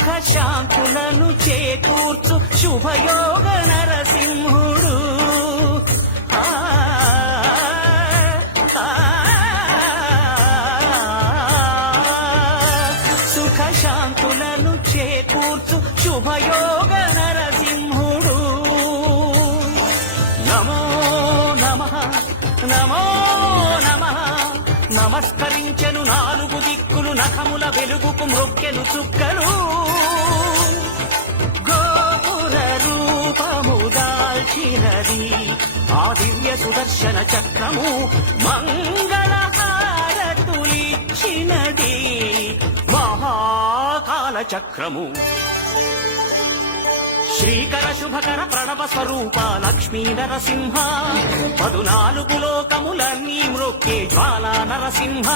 సుఖ శాంతులను చేకూర్చు శుభయోగ నరసింహుడు. సుఖ శాంతులను చేకూర్చు శుభయోగ నరసింహుడు. నమో నమః నమో నమః. నమస్కరించెను నాలుగు దిక్కులు, నఖముల వెలుగుకు మ్రొక్కెను చుక్కలు. గోపుర రూపము దాల్చినది ఆ దివ్య సుదర్శన చక్రము, మంగళహారతులిచ్చినది మహాకాల చక్రము. శ్రీకర శుభకర ప్రణవ స్వరూప లక్ష్మీ నరసింహ, 14 లోకములన్నీ మ్రొక్కే జ్వాలా నరసింహ.